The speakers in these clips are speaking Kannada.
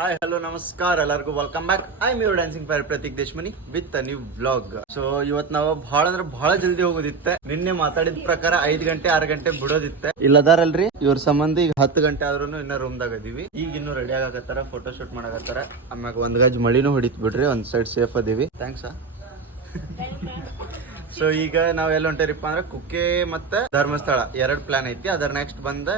ಹಾಯ್ ಹಲೋ ನಮಸ್ಕಾರ ಎಲ್ಲರಿಗೂ welcome back. I am your dancing fire Prateek Deshmani with a new vlog. So ಇವತ್ತು ನಾವು ಬಹಳ ಜಲ್ದಿ ಹೋಗೋದಿತ್ತೆ. ನಿನ್ನೆ ಮಾತಾಡಿದ ಪ್ರಕಾರ 5 ಗಂಟೆ 6 ಗಂಟೆ ಬಿಡೋದಿತ್ತೆ. ಇಲ್ಲದಾರಲ್ರಿ ಇವ್ರ ಸಂಬಂಧ ಈಗ 10 ಗಂಟೆ ಆದ್ರೂ ಇನ್ನ ರೂಮ್ ದಾಗ ಅದೀವಿ. ಈಗ ಇನ್ನು ರೆಡಿ ಆಗಕತ್ತಾರ, ಫೋಟೋ ಶೂಟ್ ಮಾಡಕತ್ತಾರ. ಆಮ್ಯಾಗ ಒಂದ್ ಗಜ್ ಮಳಿನೂ ಹೊಡಿತ್ ಬಿಡ್ರಿ, ಒಂದ್ ಸೈಡ್ ಸೇಫ್ ಅದೀವಿ. ಥ್ಯಾಂಕ್ಸ್. ಸೊ ಈಗ ನಾವ್ ಎಲ್ಲಿ ಹೊಂಟೇರಿಪ್ಪ ಅಂದ್ರೆ ಕುಕ್ಕೆ ಮತ್ತೆ ಧರ್ಮಸ್ಥಳ 2 ಪ್ಲಾನ್ ಐತಿ. ಅದರ ನೆಕ್ಸ್ಟ್ ಬಂದ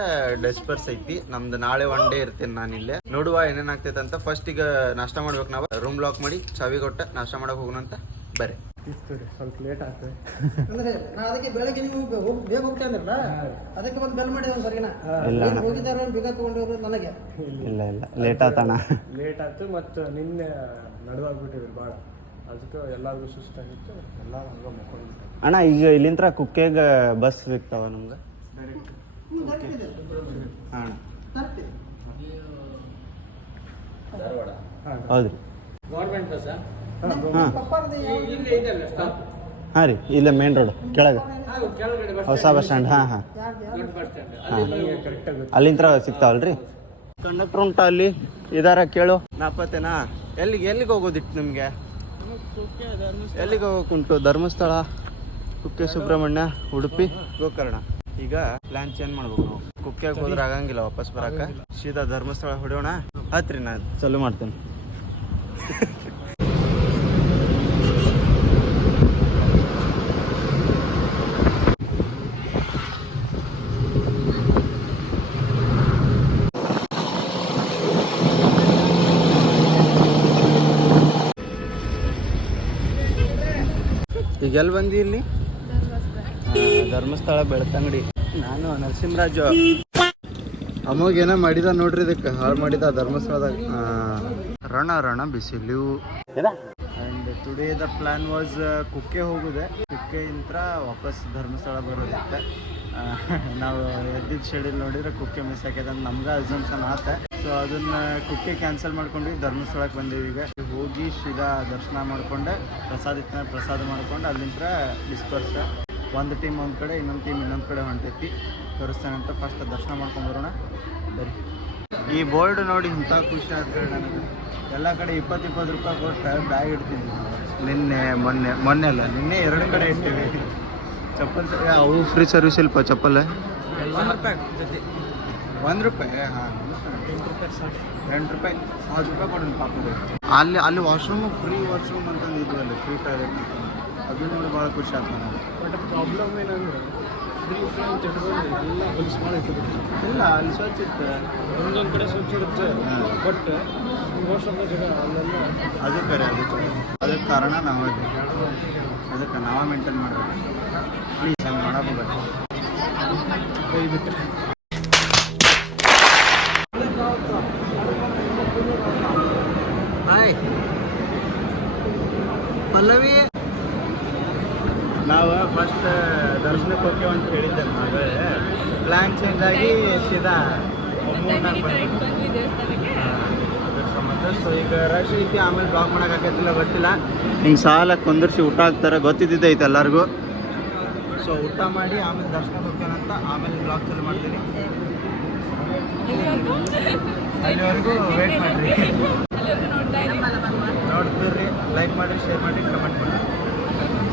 ಡೆಸ್ಪರ್ಸ್ ಐತಿ. ನಮ್ದು ನಾಳೆ 1 ಡೇ ಇರ್ತೇನೆ ನಾನು ಇಲ್ಲೇ. ನೋಡುವ ಏನೇನ್ ಆಗ್ತೈತೆ ಅಂತ. ಫಸ್ಟ್ ಈಗ ನಾಷ್ಟ ಮಾಡ್ಬೇಕು. ನಾವು ರೂಮ್ ಲಾಕ್ ಮಾಡಿ ಚಾವಿ ಕೊಟ್ಟ ನಾಷ್ಟ ಮಾಡಕ್ ಹೋಗೋಣ ಅಂತ ಬರ್ರಿ. ಸ್ವಲ್ಪ ಲೇಟ್ ಆಗ್ತದೆ ಅಂದ್ರೆ ನಾ ಅದಕ್ಕೆ ಬೆಳಗ್ಗೆ ನೀವು ಬೇಗ ಹೋಗ್ತಾನಲ್ಲ, ಅದಕ್ಕೆ ಒಂದು ಬೆಲ್ ಮಾಡಿದ ಸರಿನಾ ಹೋಗಿದ್ದಾರ ಬೇಗ ತಗೊಂಡಿದ್ರು ನನಗೆ ಇಲ್ಲ ಲೇಟ್ ಆತಣ. ಲೇಟ್ ಆಯ್ತು ಮತ್ತು ನಿನ್ನೆ ನಡುವಾಗ್ಬಿಟ್ಟಿದ್ರು ಭಾಳ, ಅದಕ್ಕೆ ಎಲ್ಲರಿಗೂ ಸುಸ್ತಾಗಿತ್ತು. ಎಲ್ಲ ಹಂಗೆ ಮುಕ್ಕೊಂಡಿತ್ತು ಅಣ್ಣ. ಈಗ ಇಲ್ಲಿಂದ ಕುಕ್ಕೆಗೆ ಬಸ್ ಸಿಗ್ತಾವ ನಮ್ಗೆ? ಹೌದ್ರಿ, ಗೌರ್ಮೆಂಟ್ ಬಸ್. ಹಾಂ ರೀ, ಇಲ್ಲೇ ಮೇನ್ ರೋಡ್ ಕೆಳಗೆ ಹೊಸ ಬಸ್ ಸ್ಟ್ಯಾಂಡ್. ಹಾಂ ಅಲ್ಲಿಂದ ಸಿಗ್ತಾವಲ್ರಿ. ಕಂಡಕ್ಟರ್ ಉಂಟಾ ಅಲ್ಲಿ? ಇದಾರ ಕೇಳು. ನಾಪತ್ತೇನಾ? ಎಲ್ಲಿಗೆ ಹೋಗೋದಿತ್ತು ನಿಮ್ಗೆ? ಎಲ್ಲಿಗೆ ಹೋಗೋಕುಂಟು? ಧರ್ಮಸ್ಥಳ, ಕುಕ್ಕೆ ಸುಬ್ರಹ್ಮಣ್ಯ, ಉಡುಪಿ, ಗೋಕರ್ಣ. ಈಗ ಪ್ಲಾನ್ ಚೇಂಜ್ ಮಾಡ್ಬೇಕು ನಾವು. ಕುಕ್ಕೆಗೆ ಹೋದ್ರೆ ಆಗಂಗಿಲ್ಲ ವಾಪಸ್ ಬರಾಕ. ಸೀದಾ ಧರ್ಮಸ್ಥಳ ಹೊಡೆಯೋಣ. ಹತ್ರಿ ನಾ ಚಾಲು ಮಾಡ್ತೇನೆ. ಈಗ ಎಲ್ಲಿ ಬಂದಿ? ಇಲ್ಲಿ ಧರ್ಮಸ್ಥಳ ಬೆಳ್ತಂಗಡಿ. ನಾನು ನರಸಿಂಹರಾಜು ಅಮ್ಮಗೇನ ಮಾಡಿದ ನೋಡ್ರಿ, ಇದಕ್ಕೆ ಹಾಳು ಮಾಡಿದ ಧರ್ಮಸ್ಥಳದಾಗ. ರಣ ಬಿಸಿಲು. And today the plan was Kukke ಹೋಗುದೆ. ಕುಕ್ಕೆಯಿಂದ ವಾಪಸ್ ಧರ್ಮಸ್ಥಳ ಬರೋದಿತ್ತೆ. ನಾವು ಎದ್ದಿದ್ದ ಶೆಡ್ಯೂಲ್ ನೋಡಿದ್ರೆ ಕುಕ್ಕೆ ಮಿಸ್ ಆಗ್ಯದ ಅಂತ ನಮ್ಗೆ ಅಸಂಪ್ಷನ್ ಆತ. ಸೊ ಅದನ್ನ ಕುಕ್ಕೆ ಕ್ಯಾನ್ಸಲ್ ಮಾಡ್ಕೊಂಡು ಧರ್ಮಸ್ಥಳಕ್ಕೆ ಬಂದೀವಿ. ಈಗ ಹೋಗಿ ಸೀದಾ ದರ್ಶನ ಮಾಡ್ಕೊಂಡೆ, ಪ್ರಸಾದ ಮಾಡ್ಕೊಂಡು ಅಲ್ಲಿಂದ ಡಿಸ್ಪರ್ಸ್. ಒಂದು ಟೀಮ್ ಒಂದು ಕಡೆ, ಇನ್ನೊಂದು ಟೀಮ್ ಇನ್ನೊಂದು ಕಡೆ ಹೊಂಟೈತಿ. ತೋರಿಸ್ತಾನಂತ ಫಸ್ಟ್ ದರ್ಶನ ಮಾಡ್ಕೊಂಡು ಬರೋಣ ಬರೀ. ಈ ಬೋರ್ಡ್ ನೋಡಿ ಇಂಥ ಖುಷಿ ಆಗ್ತದೆ ನನಗೆ. ಎಲ್ಲ ಕಡೆ 20-20 ರೂಪಾಯಿ ಕೊಟ್ಟು ಬ್ಯಾಗ್ ಇಡ್ತೀನಿ. ಮೊನ್ನೆ ಅಲ್ಲ, ನಿನ್ನೆ 2 ಕಡೆ ಇರ್ತೀವಿ. ಚಪ್ಪಲ್ ಅವು ಫ್ರೀ ಸರ್ವಿಸ್ ಇಲ್ಪ ಚಪ್ಪಲ್? 1 ರೂಪಾಯಿ. ಹಾಂ, 8 ರೂಪಾಯಿ 10 ರೂಪಾಯಿ ಕೊಡೋಣ ಪಾಪ. ಅಲ್ಲಿ ವಾಶ್ರೂಮ್ ಫ್ರೀ ವಾಶ್ರೂಮ್ ಅಂತಂದು ಇದ್ವಲ್ಲ, ಫ್ರೀ ಟಾಯ್ಲೆಟ್. ಅದು ನೋಡಿ ಭಾಳ ಖುಷಿ ಆಗ್ತದೆ ನನಗೆ. ಬಟ್ ಪ್ರಾಬ್ಲಮ್ ಏನಂದ್ರೆ ಫ್ರೀ ಅಂತ ಎಲ್ಲ ಹೊಲಿಸ್ ಮಾಡಿ ಇಟ್ಬಿಟ್ಟು. ಇಲ್ಲ, ಅಲ್ಲಿ ಸ್ವಚ್ಛ ಇತ್ತು. ಒಂದೊಂದು ಕಡೆ ಸ್ವಚ್ಛ ಇರುತ್ತೆ, ಬಟ್ ವಾಶ್ರೂಮ್ ಜಾಗ ಅಲ್ಲೆಲ್ಲ ಅದಕ್ಕೆ ಕಾರಣ ನಾವೇ. ಅದಕ್ಕೆ ನಾವೇ ಮೇಂಟೈನ್ ಮಾಡಬೇಕು. ಪ್ಲೀಸ್ ಹಂಗೆ ಮಾಡೋದು ದಯವಿಟ್ಟು. ಹಾಯ್ ಪಲ್ಲವಿ. ನಾವು ಫಸ್ಟ್ ದರ್ಶನಕ್ಕೆ ಹೋಗ್ತೇವೆ ಅಂತ ಹೇಳಿದ್ದೆ. ನಾವೇ ಪ್ಲ್ಯಾನ್ ಚೇಂಜ್ ಆಗಿ ಸೀದಾ ಅದ್ರ ಸಂಬಂಧ. ಸೊ ಈಗ ರಶ್ ಐತಿ, ಆಮೇಲೆ ಬ್ಲಾಗ್ ಮಾಡೋಕ್ಕಾಗತ್ತಿಲ್ಲ ಗೊತ್ತಿಲ್ಲ. ಹಿಂಗೆ ಸಾಲ ಕುಂದರ್ಸಿ ಊಟ ಹಾಕ್ತಾರೆ ಗೊತ್ತಿದ್ದೈತೆ ಎಲ್ಲರಿಗೂ. ಸೊ ಊಟ ಮಾಡಿ ಆಮೇಲೆ ದರ್ಶನಕ್ಕೆ ಹೋಗ್ತೇನಂತ, ಆಮೇಲೆ ಬ್ಲಾಗ್ ಚಾಲು ಮಾಡ್ತೀನಿ. ಅಲ್ಲಿವರೆಗೂ ವೇಟ್ ಮಾಡಿರಿ. ನೋಡ್ತೀರಿ, ಲೈಕ್ ಮಾಡಿ, ಶೇರ್ ಮಾಡಿ, ಕಮೆಂಟ್ ಮಾಡಿ,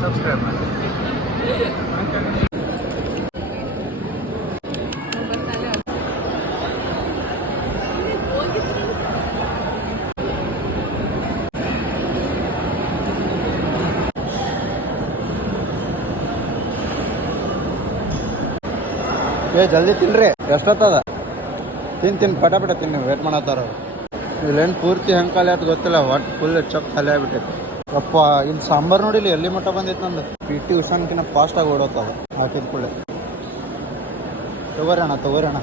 ಸಬ್ಸ್ಕ್ರೈಬ್ ಮಾಡಿ. ಜಲ್ದಿ ತಿನ್ರಿ, ಎಷ್ಟೊತ್ತದ? ತಿನ್ ಪಟ ತಿನ್ನಿ, ವೇಟ್ ಮಾಡತ್ತಾರ. ಇಲ್ಲೇನು ಪೂರ್ತಿ ಹೆಂಗೆ ಖಾಲಿ ಆಯ್ತು ಗೊತ್ತಿಲ್ಲ. ಒಟ್ಟು ಫುಲ್ ಚಕ್ ಖಾಲಿ ಆಗ್ಬಿಟ್ಟೈತೆ. ಅಪ್ಪ ಇಲ್ಲಿ ಸಾಂಬಾರು ನೋಡಿಲಿ ಎಲ್ಲಿ ಮಟ್ಟ ಬಂದೈತೆ ನಂದು. PT ಉಷಾನ್ಕಿನ್ನ ಫಾಸ್ಟಾಗಿ ಓಡೋತ್ತದ ಹಾಕಿದ ಕೂಡಲೇ. ತಗೋರಣ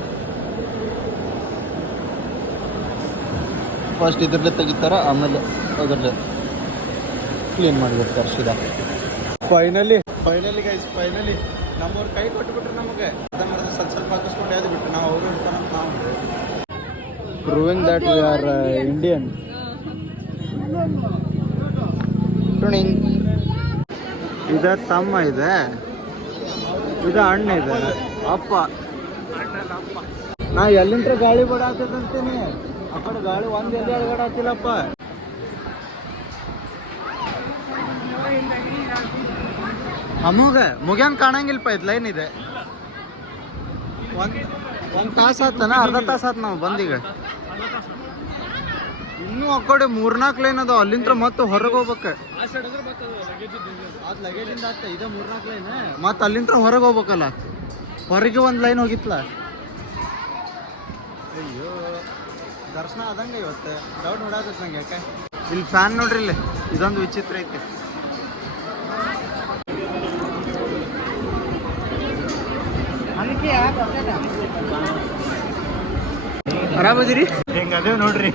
ಫಸ್ಟ್ ಇದ್ರದ್ದು ತೆಗಿತಾರ, ಆಮೇಲೆ ಅದ್ರದ್ದು ಕ್ಲೀನ್ ಮಾಡಿಬಿಡ್ತಾರೆ ಸೀದಾ. ಫೈನಲಿ ನಮ್ಮವ್ರು ಕೈ ಕೊಟ್ಬಿಟ್ರೆ ನಮಗೆ ಸ್ವಲ್ಪ ಹಾಕಿಸ್ಕೊಂಡು ಯಾವ್ದು ಬಿಟ್ಟು ನಾವು ಅವರು ಇರ್ತಾರಂತ ನಾವು proving that we are Indian. ಇದ ತಮ್ಮ ಇದೆ, ಇದು ಅಣ್ಣ ಇದೆ, ಅಪ್ಪ. ನಾ ಎಲ್ಲಿಂದ ಗಾಳಿ ಬಡ ಆಗ್ತದಂತೀನಿ ಆ ಕಡೆ ಗಾಳಿ ಒಂದು ಎಲ್ಲಿ ಅಳಗಡೆ ಹತ್ತಿಲ್ಲಪ್ಪ. ಅಮ್ಮಗ ಮುಗ್ಯಾನ್ ಕಾಣಂಗಿಲ್ಪ ಇದು ಲೈನ್ ಇದೆ. ಒಂದು ತಾಸು ಆತನ, ಅರ್ಧ ತಾಸು ಆತು ನಾವು ಬಂದೀಗ. ಇನ್ನೂ ಆ ಕಡೆ 3-4 ಲೈನ್ ಅದಾವ. ಅಲ್ಲಿಂದ ಮತ್ತೆ ಹೊರಗೆ ಹೋಗ್ಬೇಕು. ಅದು ಲಗೇಜಿಂದ ಆತ ಇದೆ 3-4 ಲೈನ್. ಮತ್ತೆ ಅಲ್ಲಿಂದ ಹೊರಗೆ ಹೋಗ್ಬೇಕಲ್ಲ. ಹೊರಗೆ ಒಂದು ಲೈನ್ ಹೋಗಿತ್ತಲ್ಲ. ಅಯ್ಯೋ ದರ್ಶನ ಆದಂಗೆ ಇವತ್ತು ಡೌಟ್ ನೋಡಾಕತ್ ನಂಗೆ. ಯಾಕೆ ಇಲ್ಲಿ ಫ್ಯಾನ್ ನೋಡ್ರಿ, ಇಲ್ಲಿ ಇದೊಂದು ವಿಚಿತ್ರ ಐತಿ. ಆರಾಮದಿರಿ? ಹೆಂಗ ಅದೇವ್ ನೋಡ್ರಿ.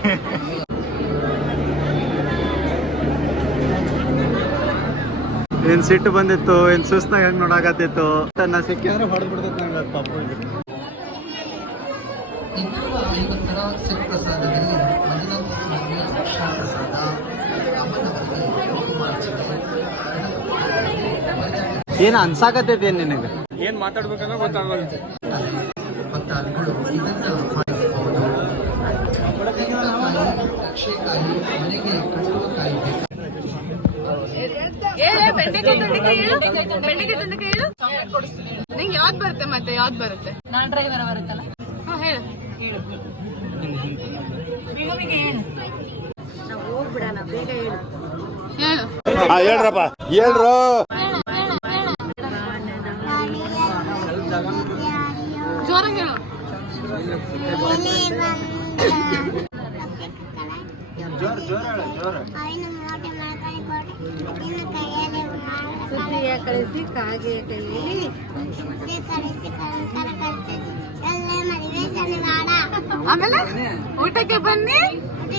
ಏನ್ ಸಿಟ್ಟು ಬಂದಿತ್ತು, ಏನ್ ಸುಸ್ತಾಗ ಹೆಂಗ್ ನೋಡಾಕತ್ತಿತ್ತು. ನಾ ಸಿಕ್ಕಿದ್ರೆ ಹೊಡೆದ್ ಬಿಡ್ತೈತಿ ನಂಗೆ ಪಾಪ. ಏನ್ ಅನ್ಸಾಕತ್ತೈತಿ ಏನ್ ನಿನಗೆ? ಏನ್ ಮಾತಾಡ್ಬೇಕಂದ್ರೆ ಗೊತ್ತಾಗಲ್ಲ. ನಿಂಗೆ ಯಾವ್ದು ಬರುತ್ತೆ? ಮತ್ತೆ ಯಾವ್ದು ಬರುತ್ತೆ? ನಾನ್ ಡ್ರೈವರ್ ಬರುತ್ತಲ್ಲ. ಹೇಳು ಹೇಳು. ನಾವು ಹೋಗ್ಬಿಡೋಣ, ಬೇಗ ಹೇಳು. ಹೇಳು. ಹೇಳ್ರಪ್ಪ, ಹೇಳ್ರು. ಜೋರಾಗಿ ಹೇಳು. ಸುದ್ದಿಯ ಕಳಿಸಿ ಕಾಗೆ ಕೈಯಲ್ಲಿ ಆಮೇಲೆ ಊಟಕ್ಕೆ ಬನ್ನಿ. ಈ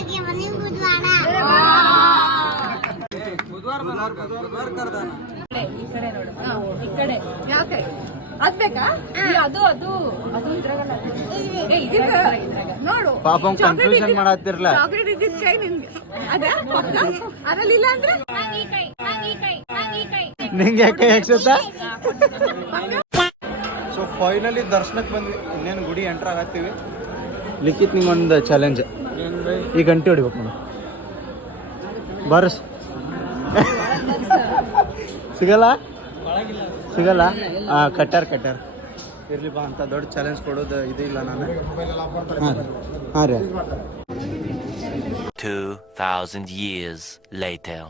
ಕಡೆ ನೋಡು, ಈ ಕಡೆ ಯಾಕೆ ಅದ್ ಬೇಕಾ? ಅದು ಅದು ಅದು ಇದ್ರಾಗಲ್ಲ. ನೋಡು ಪಾಪ ಕನ್ಫ್ಯೂಷನ್ ಮಾಡತ್ತಿರ್ಲ. ಚಾಕ್ಲೇಟ್ ಇದ್ದಿದ್ ಕೈ ನಿನ್ಗೆ ಅದ ಅದ್ರಲ್ಲಿ ಇಲ್ಲ ಅಂದ್ರೆ ನಿಂಗೆ ಯಾಕೆ ಯಾಕ್ಸುತ್ತ? ಸೊ ಫೈನಲಿ ದರ್ಶನಕ್ಕೆ ಬಂದ್ವಿ. ಇನ್ನೇನು ಗುಡಿ ಎಂಟರ್ ಆಗತ್ತೀವಿ. ಲಿಖಿತ್ ನಿಂಗೊಂದು ಚಾಲೆಂಜ್. ಈ ಗಂಟೆ ಹೊಡಿಬೇಕು ನಾವು. ಬರ್ಸ್ ಸಿಗಲ್ಲ ಸಿಗಲ್ಲ. ಕಟ್ಟಾರ್ ಇರ್ಲಿ ಬಾ ಅಂತ ದೊಡ್ಡ ಚಾಲೆಂಜ್ ಕೊಡೋದು ಇದು ಇಲ್ಲ ನಾನು. ಹಾಂ ರೀ. 2000 years later.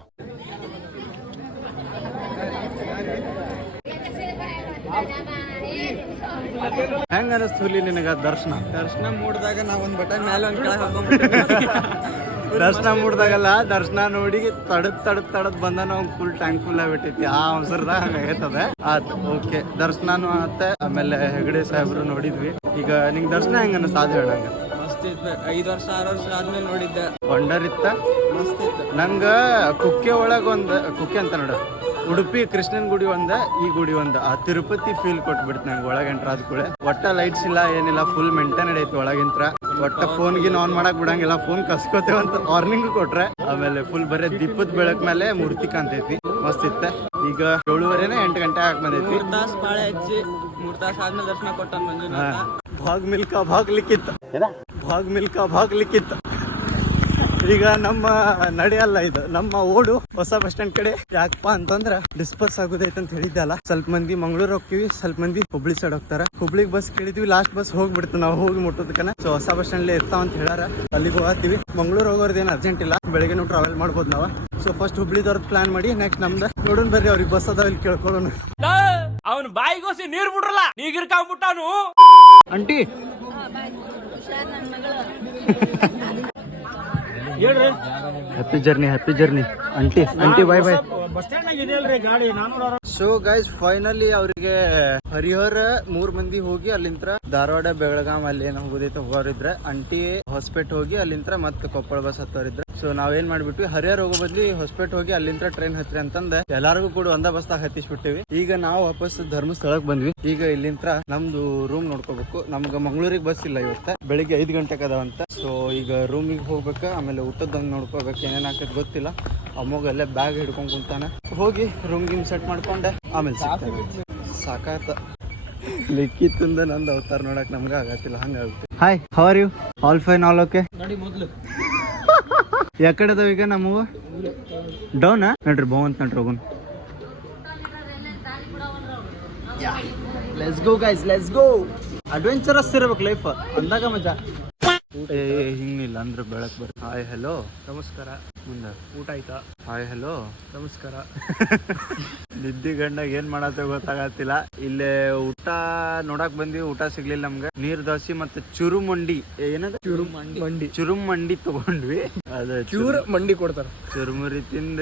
ಹೆಂಗ ಅನಿಸ್ತು ಇಲ್ಲಿ ನಿನಗ ದರ್ಶನ ಮೂಡ್ದಾಗ ನಾ ಒಂದ್ ಬಟನ್ ಮೇಲೆ ಒಂದ್ ಕೆಳಗೆ ಹಾಕೊಂಡ್ಬಿಟ್ಟೆ. ದರ್ಶನ ಮೂಡ್ದಾಗಲ್ಲ, ದರ್ಶನ ನೋಡಿ ತಡದ್ ಬಂದ ನಾವು ಫುಲ್ ಟ್ಯಾಂಕ್ ಫುಲ್ ಆಗ್ಬಿಟ್ಟೈತಿ. ಆ ಅವಸರದಾಗ ಹಂಗಾಗೈತದ. ಆತು ಓಕೆ, ದರ್ಶನನು ಆತ. ಆಮೇಲೆ ಹೆಗಡೆ ಸಾಹೇಬ್ರು ನೋಡಿದ್ವಿ. ಈಗ ನಿಂಗೆ ದರ್ಶನ ಹೆಂಗ ಅನಿಸ್ತು? ಅದು ಹೇಳಂಗ. ಮಸ್ತ್ ಇತ್ತು. 5 ವರ್ಷ 6 ವರ್ಷ ಆದ್ಮೇಲೆ ನೋಡಿದ್ದೆ. ವಂಡರ್ ಇತ್ತ, ಮಸ್ತ್ ಇತ್ತು. ನಂಗ ಕುಕ್ಕೆ ಒಳಗ ಒಂದು ಕುಕ್ಕೆ ಅಂತ ನೋಡ, ಉಡುಪಿ ಕೃಷ್ಣನ್ ಗುಡಿ ಒಂದ, ಈ ಗುಡಿ ಒಂದ, ಆ ತಿರುಪತಿ ಫೀಲ್ ಕೊಟ್ಬಿಡ್ತು ನಂಗೆ. ಒಳಗೆ ಎಂಟ್ರ ಆದ ಕೂಳೆ ಒಟ್ಟ ಲೈಟ್ಸ್ ಇಲ್ಲ ಏನಿಲ್ಲ, ಫುಲ್ ಮೇಂಟೈನ್ ಐತಿ ಒಳಗಿಂತ್ರ. ಒಟ್ಟ ಫೋನ್ ಗಿನ್ ಆನ್ ಮಾಡಕ್ ಬಿಡಂಗಿಲ್ಲ, ಫೋನ್ ಕಸ್ಕೋತೇವಂತ ವಾರ್ನಿಂಗ್ ಕೊಟ್ರೆ. ಆಮೇಲೆ ಫುಲ್ ಬರೇ ದೀಪದ ಬೆಳಕ್ ಮೇಲೆ ಮೂರ್ತಿ ಕಾಣ್ತೈತಿ. ಮಸ್ತ್ ಇತ್ತ. ಈಗ 7:30 8 ಗಂಟೆ ಆಗಿ ಬಂದೈತಿ. 3 ತಾಸು ಪಾಳೆ ಹಚ್ಚಿ 3 ತಾಸು ಆದ್ಮೇಲೆ ದರ್ಶನ ಕೊಟ್ಟ ಮಂಜುನಾಥ. ಭಾಗ್ ಮಿಲ್ಕಾ ಭಾಗ್ ಲಿಖಿತ್. ಈಗ ನಮ್ಮ ನಡೆಯಲ್ಲ ಇದು, ನಮ್ಮ ಓಡು ಹೊಸ ಬಸ್ ಸ್ಟ್ಯಾಂಡ್ ಕಡೆ. ಯಾಕಪ್ಪ ಅಂತಂದ್ರ ಡಿಸ್ಪರ್ಸ್ ಆಗೋದೈತೆ ಅಂತ ಹೇಳಿದ್ದಲ್ಲ. ಸ್ವಲ್ಪ ಮಂದಿ ಮಂಗಳೂರು ಹೋಗ್ತೀವಿ, ಸ್ವಲ್ಪ ಮಂದಿ ಹುಬ್ಳಿ ಸೈಡ್ ಹೋಗ್ತಾರ. ಹುಬ್ಳಿಗೆ ಬಸ್ ಕೇಳಿದ್ವಿ, ಲಾಸ್ಟ್ ಬಸ್ ಹೋಗ್ಬಿಡ್ತು ನಾವು ಹೋಗಿ ಮುಟ್ಟೋದಕ್ಕನ. ಸೊ ಹೊಸ ಬಸ್ ಸ್ಟ್ಯಾಂಡ್ ಇರ್ತಾವ ಅಂತ ಹೇಳಾರ, ಅಲ್ಲಿಗೆ ಹೋಗ್ತೀವಿ. ಮಂಗಳೂರು ಹೋಗೋರ್ದೇನು ಅರ್ಜೆಂಟ್ ಇಲ್ಲ, ಬೆಳಗ್ಗೆ ಟ್ರಾವೆಲ್ ಮಾಡ್ಬೋದು ನಾವು. ಸೊ ಫಸ್ಟ್ ಹುಬ್ಳಿದವ್ರದ್ದು ಪ್ಲಾನ್ ಮಾಡಿ ನೆಕ್ಸ್ಟ್ ನಮ್ದು ನೋಡೋಣ ಬರ್ರಿ. ಅವ್ರಿಗೆ ಬಸ್ ಅದಾವ ಇಲ್ಲಿ ಕೇಳ್ಕೊಳ್ಳೋಣ. ಅವನು ಬಾಯಿಗೋಸಿ ನೀರ್ ಬಿಡ್ರಲ್ಲ, ನೀಗಿರ್ಕಾಗ್ಬಿಟ್ಟಾನು. ಆಂಟಿ ಹೇಳ್ರಿ. Happy journey aunty bye bye. Bus stand ನಾಗ ಇದೆಯಲ್ರಿ ಗಾಡಿ 460. ಸೊ ಗೈಸ್ ಫೈನಲಿ ಅವ್ರಿಗೆ ಹರಿಹರ 3 ಮಂದಿ ಹೋಗಿ ಅಲ್ಲಿಂತ್ರ ಧಾರವಾಡ ಬೆಳಗಾಂ ಅಲ್ಲಿ ಏನೋ ಹೋಗೋದೈತೆ ಹೋಗೋರಿದ್ರೆ, ಅಂಟಿ ಹೊಸಪೇಟೆ ಹೋಗಿ ಅಲ್ಲಿಂತ್ರ ಮತ್ತೆ ಕೊಪ್ಪಳ ಬಸ್ ಹತ್ತೋರಿದ್ರೆ. ಸೊ ನಾವೇನ್ ಮಾಡ್ಬಿಟ್ವಿ, ಹರಿಹರ ಹೋಗೋ ಬದ್ಲಿ ಹೊಸಪೇಟೆ ಹೋಗಿ ಅಲ್ಲಿಂತ್ರ ಟ್ರೈನ್ ಹತ್ರಿ ಅಂತಂದ ಎಲ್ಲಾರ್ಗು ಕೂಡ ಒಂದ ಬಸ್ದಾಗ ಹತ್ತಿಸ್ಬಿಟ್ಟಿವಿ. ಈಗ ನಾವು ವಾಪಸ್ ಧರ್ಮಸ್ಥಳಕ್ಕೆ ಬಂದ್ವಿ. ಈಗ ಇಲ್ಲಿಂತ್ರ ನಮ್ದು ರೂಮ್ ನೋಡ್ಕೋಬೇಕು. ನಮ್ಗ ಮಂಗಳೂರಿಗೆ ಬಸ್ ಇಲ್ಲ ಇವತ್ತ, ಬೆಳಿಗ್ಗೆ 5 ಗಂಟೆಗೆ ಅದಾವಂತ. ಸೊ ಈಗ ರೂಮಿಗೆ ಹೋಗ್ಬೇಕ, ಆಮೇಲೆ ಊಟದಂಗ್ ನೋಡ್ಕೋಬೇಕು. ಏನೇನ್ ಆಗ್ತೈತೆ ಗೊತ್ತಿಲ್ಲ. ಅಮ್ಮಗ ಅಲ್ಲೇ ಬ್ಯಾಗ್ ಹಿಡ್ಕೊಂಡ್ ಕುಂತಾನ. ಹೋಗಿ ರೂಮ್ ಗಿಮ್ ಸೆಟ್ ಮಾಡ್ಕೊಂಡೆ ಆಮೇಲೆ ಸಾಕಾತ. ಲಿಕ್ಕಿತ್ತಂದ ನಂದು ಅವತಾರ ನೋಡಕ್ ನಮ್ಗೆ ಆಗತ್ತಿಲ್ಲ ಹಂಗಾಗುತ್ತೆ. Hi, how are you? All fine, all okay. ನೋಡಿ ಮೊದಲು ಯಾಕಡೆ ಅದಾವ ಈಗ ನಮ್ಮವ ಡೌನಾ? ನಡ್ರಿ ಬಹುಂತ ನಡ್ರಿ ಹೋಗೋಣ. Let's go guys, let's go. Adventurous ಇರ್ಬೇಕು ಲೈಫ್, ಅಂದಾಗ ಮಜಾ. ಹಿಂಗಿಲ್ಲ ಅಂದ್ರೆ ಬೆಳಕ್ ಬರ್. ಹಾಯ್ ಹಲೋ ನಮಸ್ಕಾರ. ಮುಂದೆ ಊಟ ಆಯ್ತಾ? ಹಾಯ್ ಹಲೋ ನಮಸ್ಕಾರ. ನಿದ್ದಿ ಗಂಡಾಗ ಏನ್ ಮಾಡತ್ತೆ ಗೊತ್ತಾಗತ್ತಿಲ್ಲ. ಇಲ್ಲೇ ಊಟ ನೋಡಕ್ ಬಂದಿವಿ, ಊಟ ಸಿಗ್ಲಿಲ್ಲ ನಮ್ಗೆ. ನೀರ್ ದೋಸೆ ಮತ್ತೆ ಚುರುಮಂಡಿ, ಏನದ ಚುರುಮಂಡಿ ತಗೊಂಡ್ವಿ. ಅದ ಮಂಡಿ ಕೊಡ್ತಾರ. ಚುರುಮುರಿ ತಿಂದ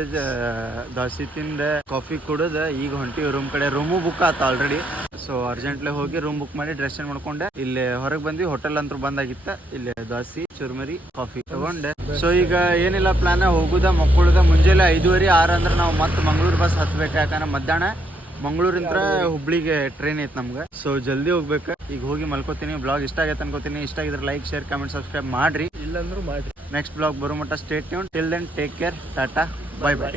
ದೋಸೆ ತಿಂದ ಕಾಫಿ ಕುಡದ ಈಗ ಹೊಂಟಿವಿ ರೂಮ್ ಕಡೆ. ರೂಮು ಬುಕ್ ಆತ ಆಲ್ರೆಡಿ. ಸೊ ಅರ್ಜೆಂಟ್ಲಿ ಹೋಗಿ ರೂಮ್ ಬುಕ್ ಮಾಡಿ ಡ್ರೆಸ್ ಚೇಂಜ್ ಮಾಡ್ಕೊಂಡೆ ಇಲ್ಲೇ ಹೊರಗೆ ಬಂದ್ವಿ. ಹೋಟೆಲ್ ಅಂತೂ ಬಂದಾಗಿತ್ತ. ಇಲ್ಲೇ ದೋಸೆ ಚುರುಮರಿ ಕಾಫಿ ತಗೊಂಡೆ. ಸೊ ಈಗ ಏನಿಲ್ಲ ಪ್ಲಾನ್, ಹೋಗುದ ಮಕ್ಕಳುದ. ಮುಂಜಾನೆ 5:30 6 ಅಂದ್ರೆ ನಾವು ಮತ್ತೆ ಮಂಗಳೂರು ಬಸ್ ಹತ್ಬೇಕು. ಯಾಕಂದ್ರೆ ಮಧ್ಯಾಹ್ನ ಮಂಗಳೂರಿಂತ್ರ ಹುಬ್ಳಿಗೆ ಟ್ರೈನ್ ಐತೆ ನಮ್ಗೆ. ಸೊ ಜಲ್ದಿ ಹೋಗ್ಬೇಕು. ಈಗ ಹೋಗಿ ಮಲ್ಕೋತೀನಿ. ಬ್ಲಾಗ್ ಇಷ್ಟ ಆಗೈತೆ ಅನ್ಕೋತೀನಿ. ಇಷ್ಟ ಆಗಿದ್ರೆ ಲೈಕ್, ಶೇರ್, ಕಮೆಂಟ್, ಸಬ್ಸ್ಕ್ರೈಬ್ ಮಾಡ್ರಿ. ಇಲ್ಲಂದ್ರೂ ಮಾಡ್ರಿ. ನೆಕ್ಸ್ಟ್ ಬ್ಲಾಗ್ ಬರೋ ಮಟ್ಟ stay tune. Till then take care, tata, bye by.